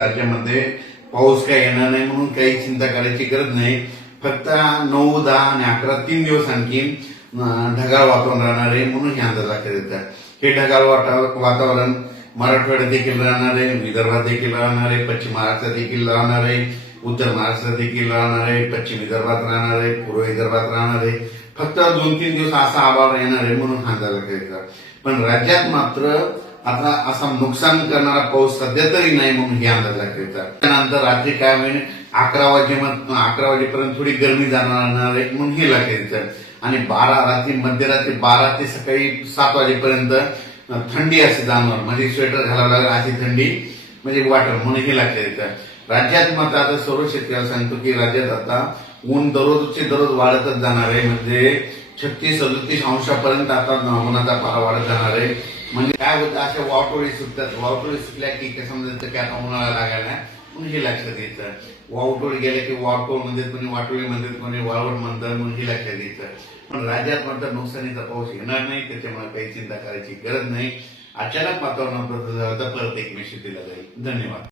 राज्यामध्ये पाऊस काय येणार नाही म्हणून काही चिंता करायची गरज नाही. फक्त नऊ दहा आणि अकरा तीन दिवस आणखी ढगाळ वातावरण राहणार आहे म्हणून हे अंदाज लागत येतात हे ढगाळ वातावरण मराठवाड्यात देखील राहणार आहे विदर्भात देखील राहणार आहे पश्चिम महाराष्ट्रात देखील राहणार आहे उत्तर महाराष्ट्रात देखील राहणार आहे पश्चिम विदर्भात राहणार आहे पूर्व विदर्भात राहणार आहे. फक्त दोन तीन दिवस असा आभाळ येणार आहे म्हणून हा अंदाज येतात पण राज्यात मात्र आता असा नुकसान करणारा पाऊस सध्या तरी नाही म्हणून हे अंदाज लागतात त्यानंतर रात्री काय होईल? अकरा वाजे अकरा वाजेपर्यंत थोडी गरमी जाणार आहे म्हणून हे लागेल आणि बारा रात्री मध्यरात्री बारा ते सकाळी सात वाजेपर्यंत थंडी असे जाणवणार. म्हणजे स्वेटर घालावं लागेल अशी थंडी म्हणजे वाटर म्हणून हे लक्षात येतं राज्यात मात्र आता सर्व शेतकऱ्याला सांगतो की राज्यात आता ऊन दररोजचे दररोज वाढतच जाणार आहे. म्हणजे छत्तीस सदतीस अंशापर्यंत आता हवामानाचा पारा वाढत जाणार आहे. म्हणजे काय होतं अशा वावटोळी सुटतात. वावटोळी सुटल्या की काय समजायचं की आता उन्हाळा लागायला म्हणून हे लक्षात येतं. वावटोळी गेल्या की वावटोळ म्हणतात कोणी वाटोळी म्हणतात कोणी वाळवड म्हणतात म्हणून हे लक्षात येतं. पण राज्यात मात्र नुकसानीचा पाऊस येणार नाही त्याच्यामुळे काही चिंता करायची गरज नाही. अचानक वातावरणात बदल झाला तर परत एक मेसेज दिला जाईल. धन्यवाद.